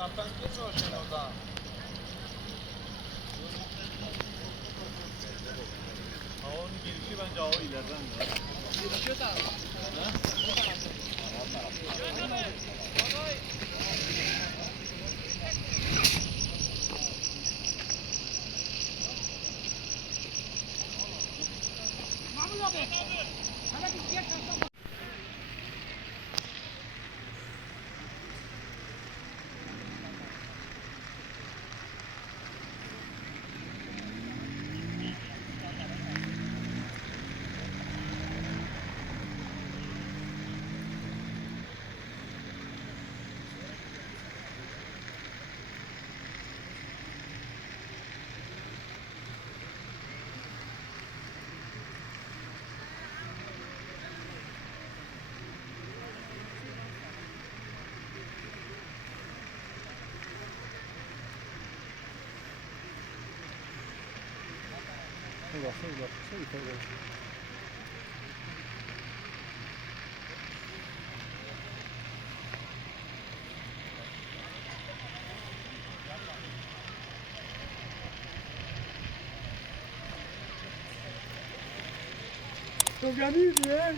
Tartan girmiyor şeyin orada. Onun girişi bence o ileriden de. Girişi de. Mahmut abi. Sana bir diğer taraftan bak. Uzaksa yukarı. Çok yanıyor ya.